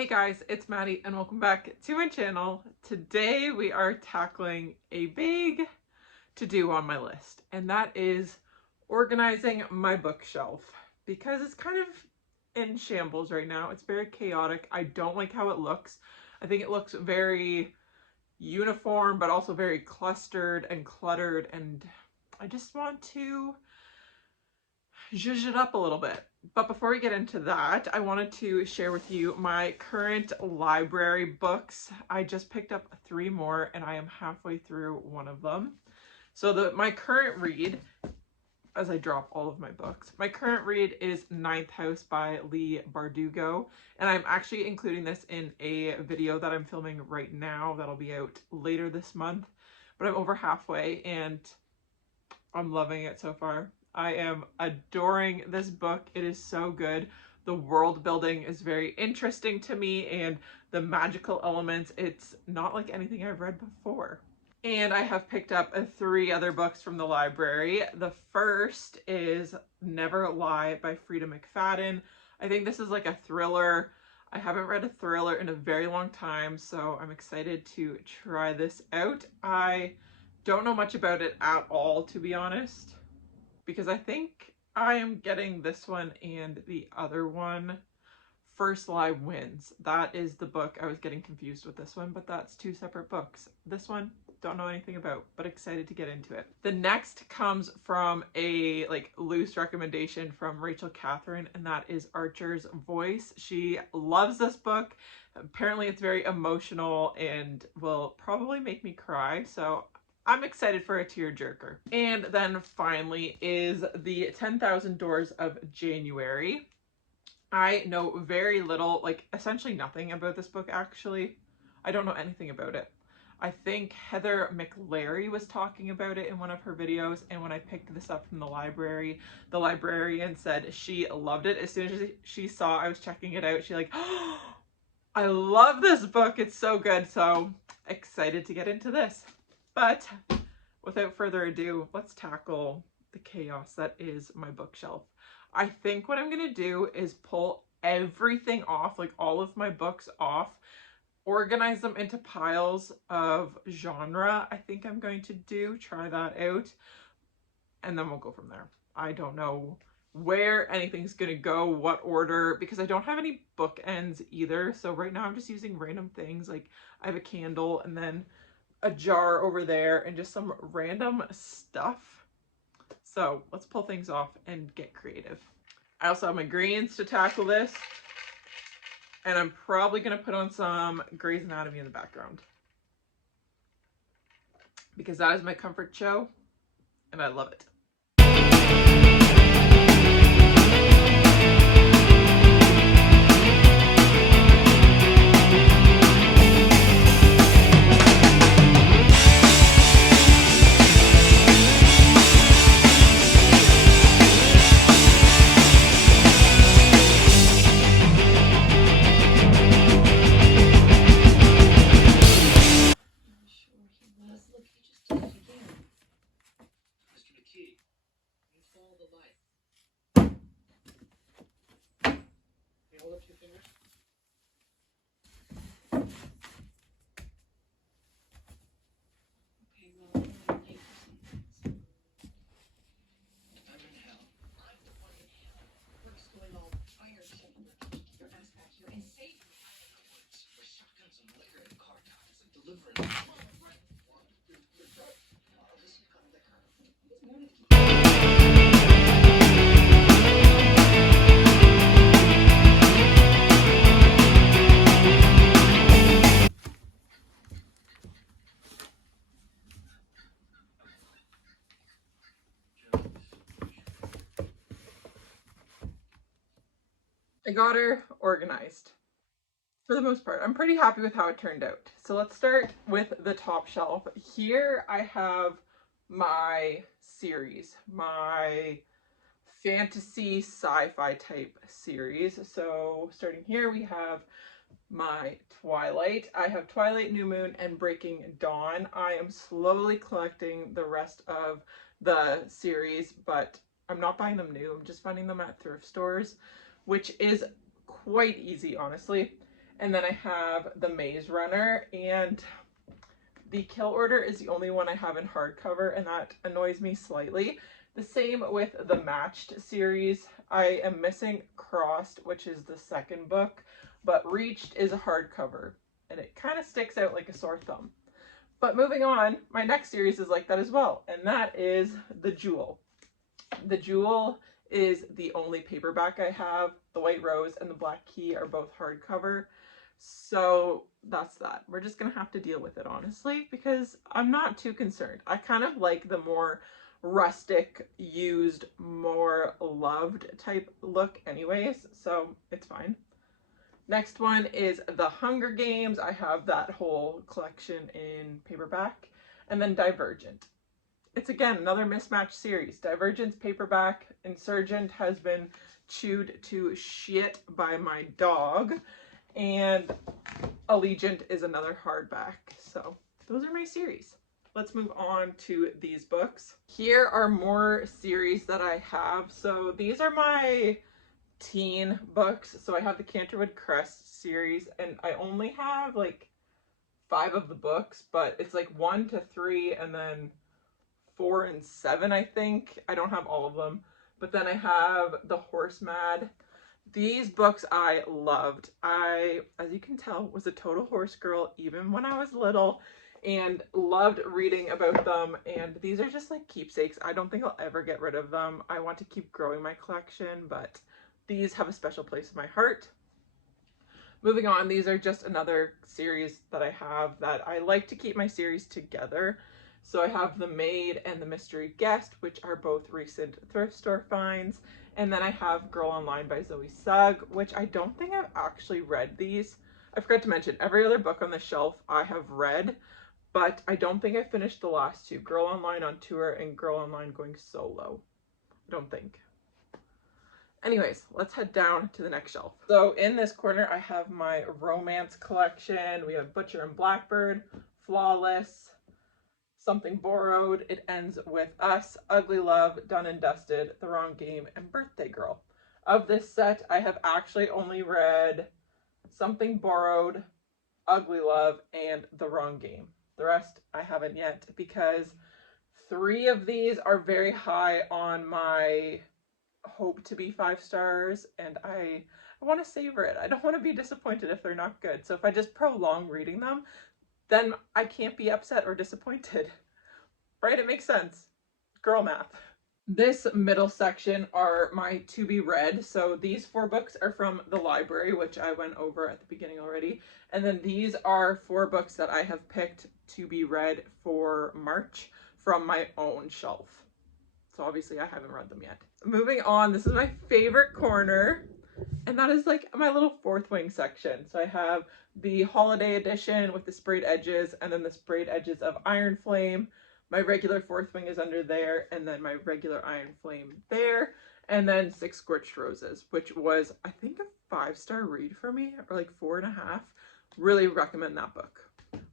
Hey guys, it's Maddie and welcome back to my channel. Today we are tackling a big to-do on my list, and that is organizing my bookshelf because it's kind of in shambles right now. It's very chaotic. I don't like how it looks. I think it looks very uniform but also very clustered and cluttered, and I just want to zhuzh it up a little bit. But before we get into that, I wanted to share with you my current library books. I just picked up 3 more and I am halfway through one of them. So my current read, as I drop all of my books, my current read is Ninth House by Leigh Bardugo, and I'm actually including this in a video that I'm filming right now that'll be out later this month. But I'm over halfway and I'm loving it so far. I am adoring this book. It is so good. The world building is very interesting to me, and the magical elements, it's not like anything I've read before. And I have picked up 3 other books from the library. The first is Never Lie by Frida McFadden. I think this is like a thriller. I haven't read a thriller in a very long time, so I'm excited to try this out. I don't know much about it at all, to be honest, because I think I am getting this one and the other one. First Lie Wins. That is the book. I was getting confused with this one, but that's 2 separate books. This one, don't know anything about, but excited to get into it. The next comes from a loose recommendation from Rachel Catherine, and that is Archer's Voice. She loves this book. Apparently it's very emotional and will probably make me cry, so I'm excited for a tearjerker. And then finally is the 10,000 Doors of January. I know very little, essentially nothing about this book actually. I don't know anything about it. I think Heather McLary was talking about it in one of her videos, and when I picked this up from the library, the librarian said she loved it. As soon as she saw I was checking it out, she oh, I love this book, it's so good. So excited to get into this. But without further ado, let's tackle the chaos that is my bookshelf. I think what I'm going to do is pull everything off, all of my books off, organize them into piles of genre. I think I'm going to try that out, and then we'll go from there. I don't know where anything's going to go, what order, because I don't have any bookends either. So right now I'm just using random things. I have a candle and then a jar over there and just some random stuff. So let's pull things off and get creative. I also have my greens to tackle this, and I'm probably going to put on some Grey's Anatomy in the background because that is my comfort show and I love it. I got her organized for the most part. I'm pretty happy with how it turned out. So let's start with the top shelf. Here I have my series, my fantasy sci-fi type series. So starting here we have my Twilight. I have Twilight, New Moon, and Breaking Dawn. I am slowly collecting the rest of the series, but I'm not buying them new. I'm just finding them at thrift stores, which is quite easy, honestly. And then I have The Maze Runner, and The Kill Order is the only one I have in hardcover, and that annoys me slightly. The same with the Matched series. I am missing Crossed, which is the second book, but Reached is a hardcover, and it kind of sticks out like a sore thumb. But moving on, my next series is like that as well, and that is The Jewel. The Jewel is the only paperback I have. The White Rose and the Black Key are both hardcover. So that's that. We're just gonna have to deal with it, honestly, because I'm not too concerned. I kind of like the more rustic, used, more loved type look anyways, so it's fine. Next one is The Hunger Games. I have that whole collection in paperback. And then Divergent. It's again another mismatched series. Divergent's paperback. Insurgent has been chewed to shit by my dog. And Allegiant is another hardback. So those are my series. Let's move on to these books. Here are more series that I have. So these are my teen books. So I have the Canterwood Crest series, and I only have like 5 of the books, but it's like 1 to 3 and then 4 and 7, I think. I don't have all of them. But then I have The Horse Mad. These books I loved. I, as you can tell, was a total horse girl even when I was little, and loved reading about them. And these are just like keepsakes. I don't think I'll ever get rid of them. I want to keep growing my collection, but these have a special place in my heart. Moving on, these are just another series that I have that I like to keep my series together. So I have The Maid and The Mystery Guest, which are both recent thrift store finds. And then I have Girl Online by Zoe Sugg, which I don't think I've actually read these. I forgot to mention, every other book on the shelf I have read, but I don't think I finished the last 2, Girl Online on Tour and Girl Online Going Solo. I don't think. Anyways, let's head down to the next shelf. So in this corner, I have my romance collection. We have Butcher and Blackbird, Flawless, Something Borrowed, It Ends With Us, Ugly Love, Done and Dusted, The Wrong Game, and Birthday Girl. Of this set, I have actually only read Something Borrowed, Ugly Love, and The Wrong Game. The rest I haven't yet, because 3 of these are very high on my hope to be 5 stars, and I want to savor it. I don't want to be disappointed if they're not good. So if I just prolong reading them, then I can't be upset or disappointed. Right? It makes sense. Girl math. This middle section are my to be read. So these 4 books are from the library, which I went over at the beginning already. And then these are 4 books that I have picked to be read for March from my own shelf. So obviously I haven't read them yet. Moving on, this is my favorite corner, and that is like my little fourth wing section. So I have the holiday edition with the sprayed edges, and then the sprayed edges of Iron Flame. My regular fourth wing is under there, and then my regular Iron Flame there, and then 6 Scorched Roses, which was, I think, a 5-star read for me, or like 4.5. Really recommend that book.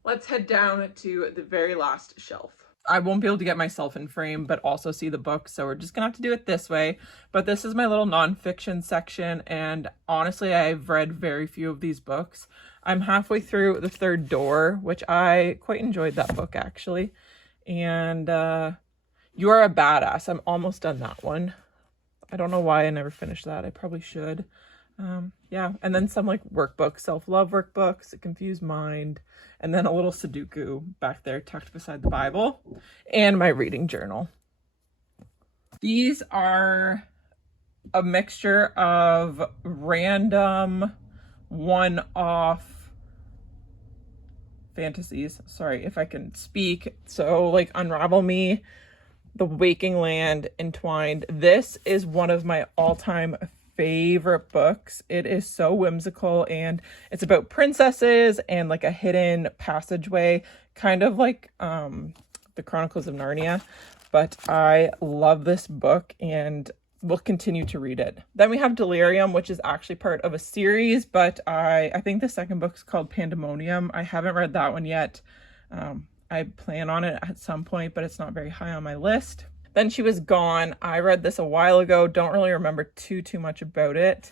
Let's head down to the very last shelf. I won't be able to get myself in frame, but also see the book, so we're just gonna have to do it this way. But this is my little nonfiction section, and honestly, I've read very few of these books. I'm halfway through The Third Door, which I quite enjoyed that book, actually. And You Are a Badass. I'm almost done that one. I don't know why I never finished that. I probably should. Yeah, and then some like workbooks, self-love workbooks, A Confused Mind, and then a little Sudoku back there tucked beside the Bible, and my reading journal. These are a mixture of random one-off fantasies. Sorry if I can speak. So like Unravel Me, The Waking Land, Entwined. This is one of my all-time favorite books. It is so whimsical, and it's about princesses and like a hidden passageway, kind of like the Chronicles of Narnia. But I love this book and will continue to read it. Then we have Delirium, which is actually part of a series, but I think the second book is called Pandemonium. I haven't read that one yet. I plan on it at some point, but it's not very high on my list. Then She Was Gone. I read this a while ago. Don't really remember too much about it.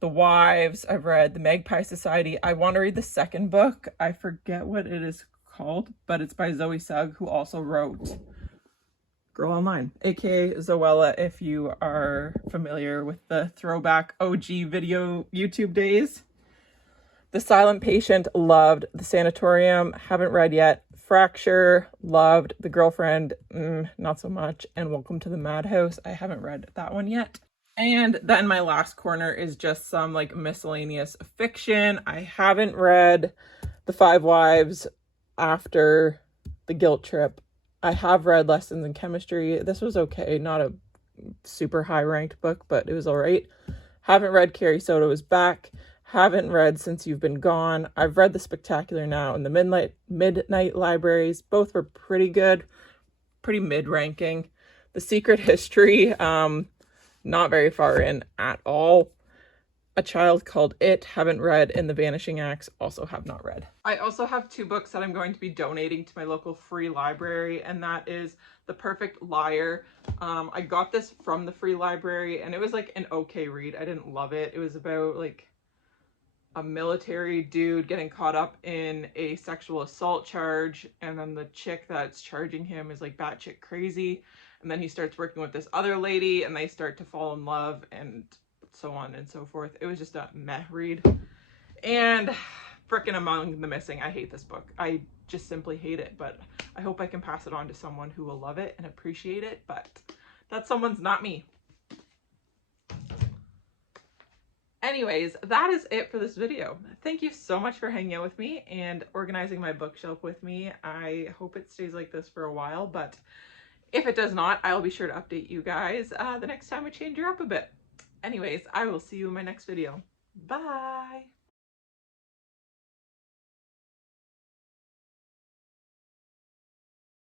The Wives. I've read The Magpie Society. I want to read the second book. I forget what it is called, but it's by Zoe Sugg, who also wrote Girl Online, aka Zoella, if you are familiar with the throwback OG video YouTube days. The Silent Patient, loved. The Sanatorium, haven't read yet. Fracture, loved. The Girlfriend, not so much. And Welcome to the Madhouse, I haven't read that one yet. And then my last corner is just some like miscellaneous fiction. I haven't read The Five Wives After the Guilt Trip. I have read Lessons in Chemistry. This was okay. Not a super high ranked book, but it was all right. Haven't read Carrie Soto Is Back. Haven't read Since You've Been Gone. I've read The Spectacular Now and the Midnight Libraries. Both were pretty good. Pretty mid-ranking. The Secret History, not very far in at all. A Child Called It, haven't read, and The Vanishing Acts, also have not read. I also have 2 books that I'm going to be donating to my local free library, and that is The Perfect Liar. I got this from the free library, and it was like an okay read. I didn't love it. It was about like a military dude getting caught up in a sexual assault charge, and then the chick that's charging him is like batshit crazy, and then he starts working with this other lady, and they start to fall in love, and so on and so forth. It was just a meh read. And frickin' Among the Missing, I hate this book. I just simply hate it, but I hope I can pass it on to someone who will love it and appreciate it, but that someone's not me. Anyways, that is it for this video. Thank you so much for hanging out with me and organizing my bookshelf with me. I hope it stays like this for a while, but if it does not, I'll be sure to update you guys the next time I change her up a bit. Anyways, I will see you in my next video. Bye!